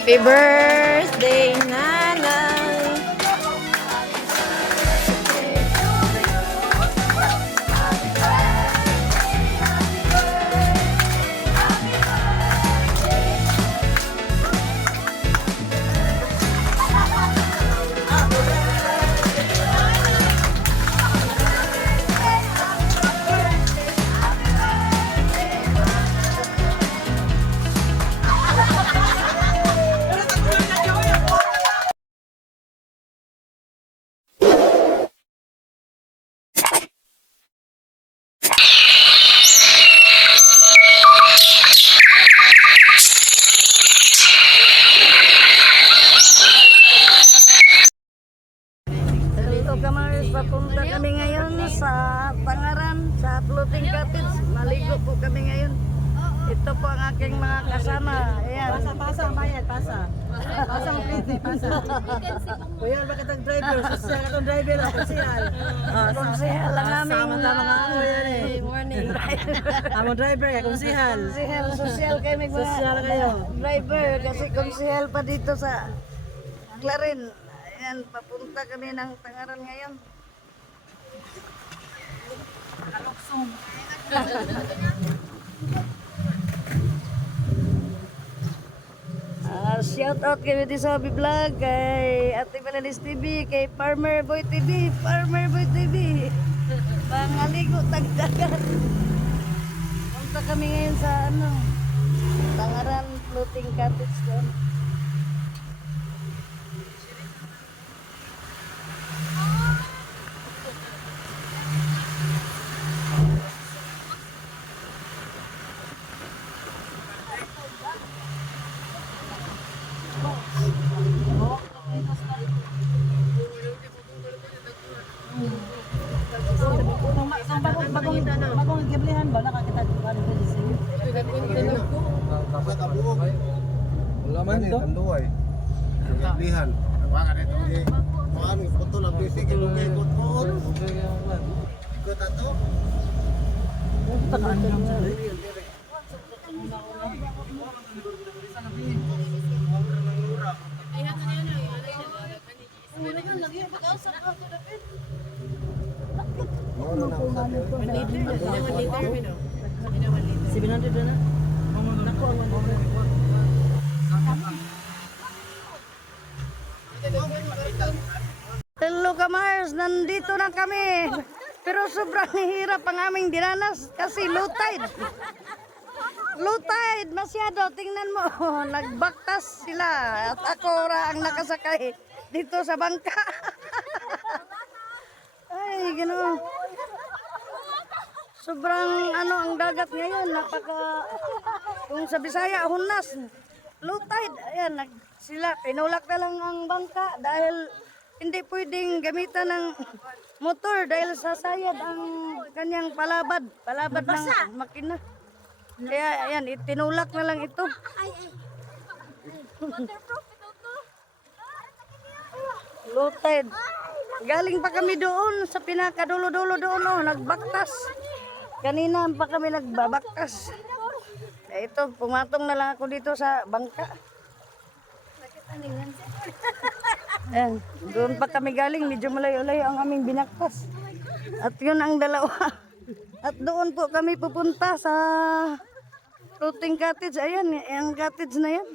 Happy birthday, Nanay! Hello Kamars, papunta kami ngayon sa Pangaran, sa Floating Cottage. Maligo po kami ngayon. Ito po ang aking mga kasama. Ayan. Pasa, bayad, pasa. Pasa mo pwede, pasa. Kuya, bakit ang driver? Sasya ka driver lang, konsihal. Konsihal lang namin. Sama-sama nga ako yan eh. Morning. Amo driver ya, konsihal. Konsihal, social kayo may mga Social kayo. driver. Kasi konsihal pa dito sa Clarin. Ayan, papunta kami ng Pangaran ngayon. Kaloksong. Shout out kay Betty Sobi Vlog, kay Ate Valelis TV, kay Farmer Boy TV, Farmer Boy TV. Pangaligo tagdagan. Punta kami ngayon sa Pangaran Floating Cottage doon. Bagong giblihan ba nakakita dito ka dito sa iyo? Wala man ito. Tanduay. Lihan. Baka dito. Paano ipot lang basic yung ikot ko. Ikot ato. Hello Kamars, nandito na kami. Pero sobrang hirap ang aming dinanas kasi low tide. Low tide masyado, tingnan mo. Nagbaktas sila at ako ra ang nakasakay dito sa bangka. Ay, gano'n. Sobrang ang dagat ngayon, kung sa Bisaya, hunas. Low tide, ayan, sila, pinulak na lang ang bangka dahil hindi pwedeng gamitan ng motor dahil sasayad ang kanyang palabad ng makina. Kaya ayan, itinulak na lang ito. Low tide. Galing pa kami doon sa pinakadulo-dulo doon, nagbaktas. Kanina pa kami nagbabaktas. Ito, pumatong na lang ako dito sa bangka. Ayan, doon pa kami galing, medyo malayo-layo ang aming binaktas. At yun ang dalawa. At doon po kami pupunta sa Floating Cottage. Ayan, yung cottage na yan.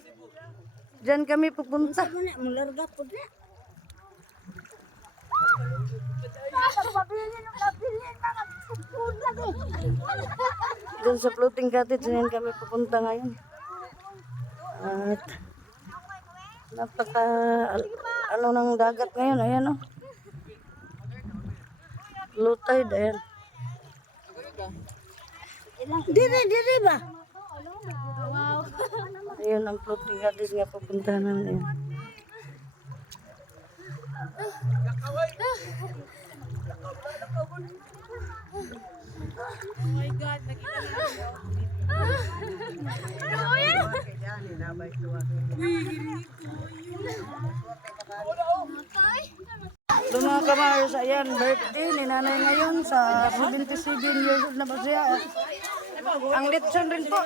Diyan kami pupunta. Diyan sa Floating Cottage na yan kami pupunta ngayon. At napaka ng dagat ngayon, ayan o. Low tide, ayan. Diri ba? Ayun ang Floating Cottage nga pupuntahan namin. Ayan. Oh my God, nakita niyo. So mga kamars, ayan, birthday ni nanay ngayon sa 77 years old na ba siya. Ang litson rin po.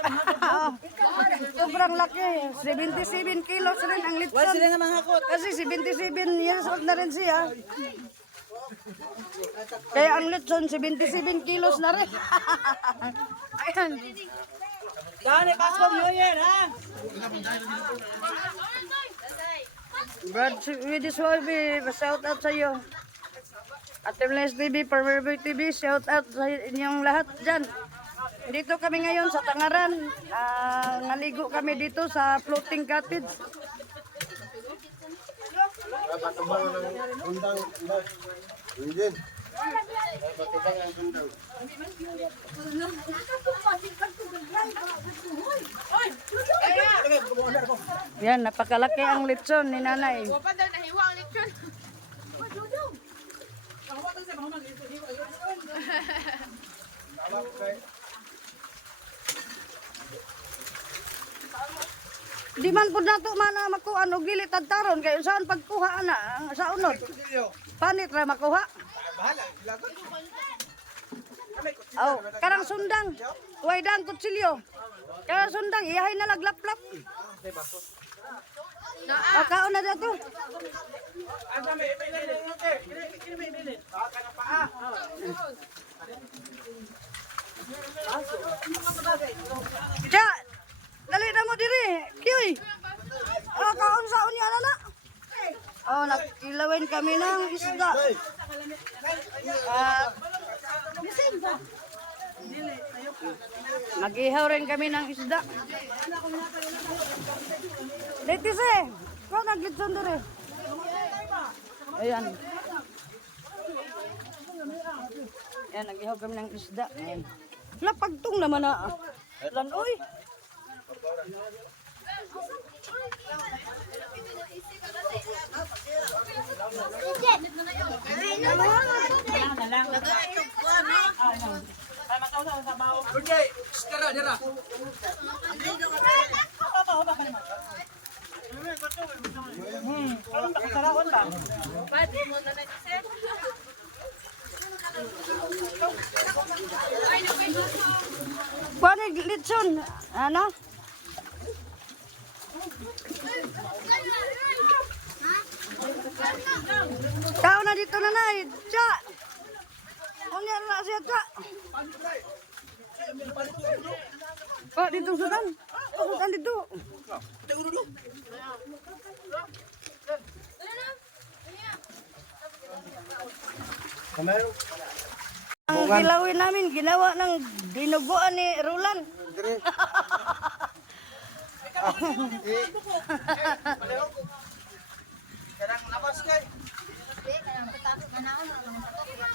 Sobrang laki. 77 kilos rin ang Wala litson. sila nga mga hakot. Kasi 77 years old na rin siya. Kaya ang litson, 77 kilos na rin. Ayan. Dani, Pasko, New Year, ha? Brad, Swedish Wifey, shout out sa iyo. Atimles TV, Perverboy TV, shout out sa inyong lahat dyan. Dito kami ngayon sa Tangaran. Naligo kami dito sa floating cottage. Patubang ng undang. Engine. Patubang ang undang. Yan, napakalaki ang litson ni nanay. Di man po nato mana makuha og dili tadtaron kay saan pagkuha ana sa unod. Panit ra makuha. Oh, karang sundang. Way dang kutsilyo. Karang sundang iyahay na laglaplap. Kaon na dato. Ja, dali na mo diri. Kiyoy. Kaon sa unya na. Oh, nakilawin kami ng isda. Nag-ihaw rin kami ng isda. Letise, kau naglitson diri. Ayan. Ayan, nag-ihaw kami ng isda. Ayan. Lapagtong naman na. Lanoy. Kuan litson, ano? Tao na dito na nay. Cha. Unya na siya cha. Pak dito sudan. Sudan dito. Kamero. Ang kilawin namin ginawa ng dinuguan ni Roland.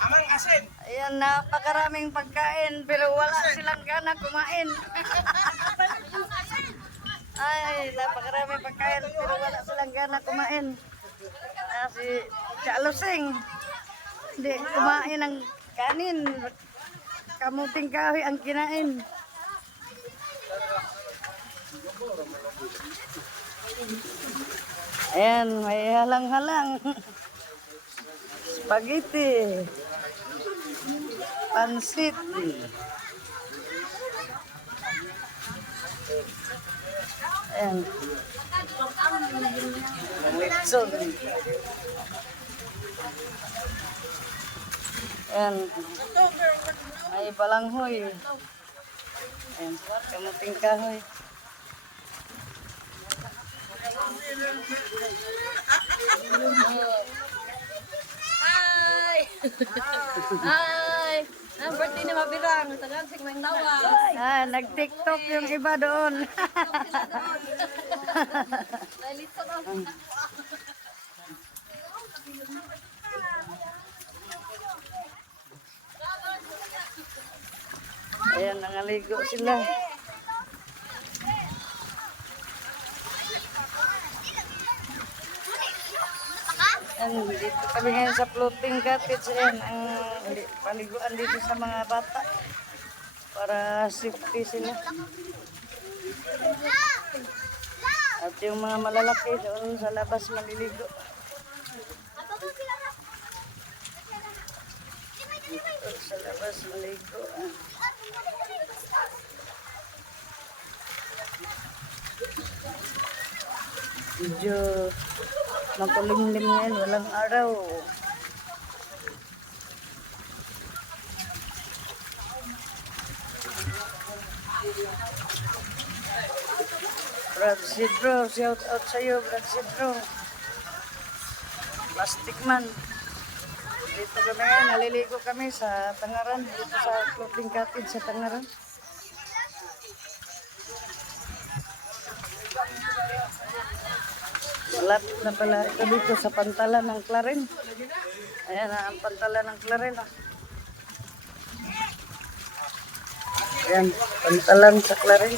Amang asin. Ayan, napakaraming pagkain pero wala silang gana kumain. Ay, napakaraming pagkain pero wala silang gana kumain. Si Chalusing, hindi kumain ng kanin. Kamuting kahoy ang kinain. Ayan, may halang-halang. Spaghetti. Pansit. Ayan. Litson. Ayan. May balanghoy. Ayan. Kamuting kahoy. Hi! Hi! Ang birthday ni Mabirang, tagaan sa kumang tawa. Nag-TikTok yung iba doon. Nalito na. Ayan, nangaligo sila. Ayan, dito kami ngayon sa floating cottage. Ayan, ang paliguan dito sa mga bata. Para safety sila. At yung mga malalaki doon sa labas maliligo. Dito sa labas maligo. Medyo makulimlim ngayon, walang araw. Brad Sidro, shout out sa'yo, Brad Sidro. Plastic man. Dito kami, naliligo kami sa Tangaran, dito sa floating cottage sa Tangaran. Malapit na pala ito dito sa pantalan ng Claren. Ayan na ang pantalan ng Claren. Oh. Ayan, pantalan sa Claren.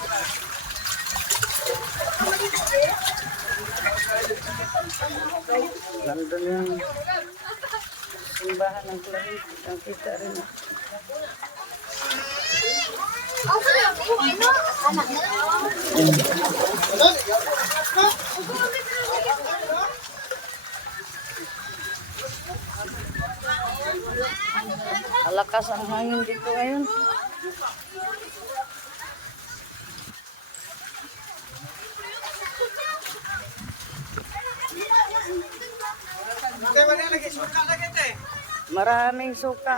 Nandun yung simbahan ng Claren. Ang kita rin. Malakas ang hangin dito ngayon. Maraming suka.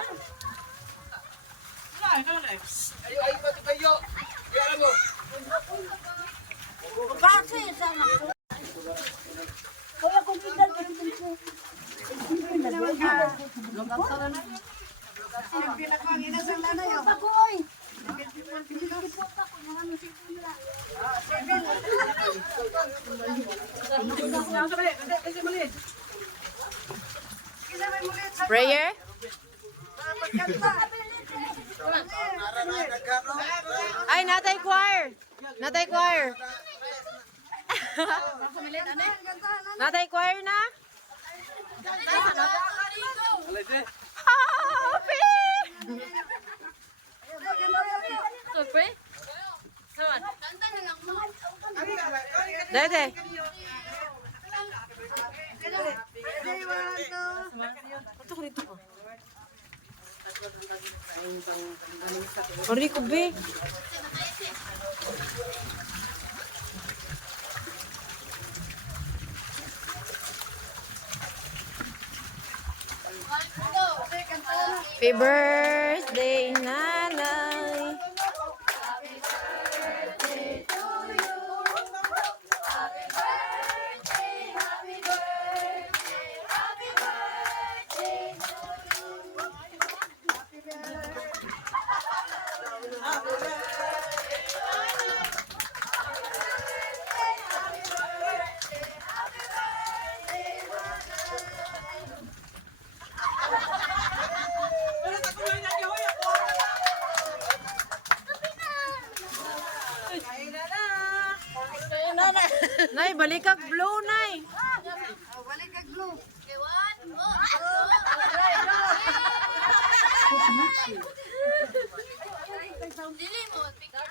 Prayer? Ay, natay choir. Natay choir. Natay choir na? Happy! Super? Saman? Dede. Sorry ko, be. Happy birthday, Nanay. Nay, balik kag blow, Nay. Balik kag glue. Dili mo, picture.